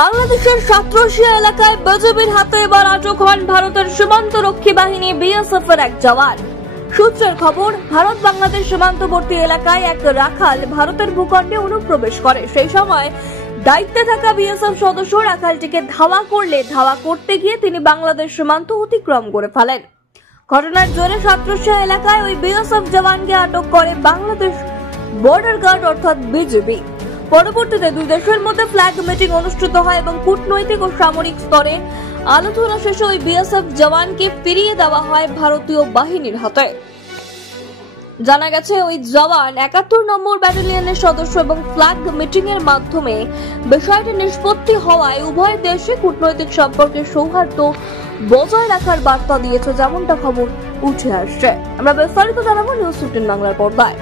বাংলাদেশের সাতরশিয়া এলাকায় বিজেপির হাতে এবার আটক হন ভারতের সীমান্তরক্ষী বাহিনী বিএসএফ এর এক জওয়ান। সূত্রের খবর, ভারত বাংলাদেশ সীমান্তবর্তী এলাকায় এক রাখাল ভারতের ভূখণ্ডে অনুপ্রবেশ করে। সেই সময় দায়িত্বে থাকা বিএসএফ সদস্য রাখালটিকে ধাওয়া করতে গিয়ে তিনি বাংলাদেশ সীমান্ত অতিক্রম করে ফেলেন। ঘটনার জেরে সাতরশিয়া এলাকায় ওই বিএসএফ জওয়ানকে আটক করে বাংলাদেশ বর্ডার গার্ড অর্থাৎ বিজিবি। পরবর্তীতে দুই দেশের মধ্যে ফ্ল্যাগ মিটিং অনুষ্ঠিত হয় এবং কূটনৈতিক ও সামরিক স্তরে আলোচনা শেষে ওই বিএসএফ জওয়ানকে ফিরিয়ে দেওয়া হয় ভারতীয় বাহিনীর হাতে। জানা গেছে ওই জওয়ান ৭১ নম্বর ব্যাটালিয়নের সদস্য এবং ফ্ল্যাগ মিটিং এর মাধ্যমে বিষয়টি নিষ্পত্তি হওয়ায় উভয় দেশে কূটনৈতিক সম্পর্কের সৌহার্দ্য বজায় রাখার বার্তা দিয়েছে, যেমনটা খবর উঠে আসছে। আমরা বিস্তারিত জানাবো নিউজ ১৪ বাংলার পর্দায়।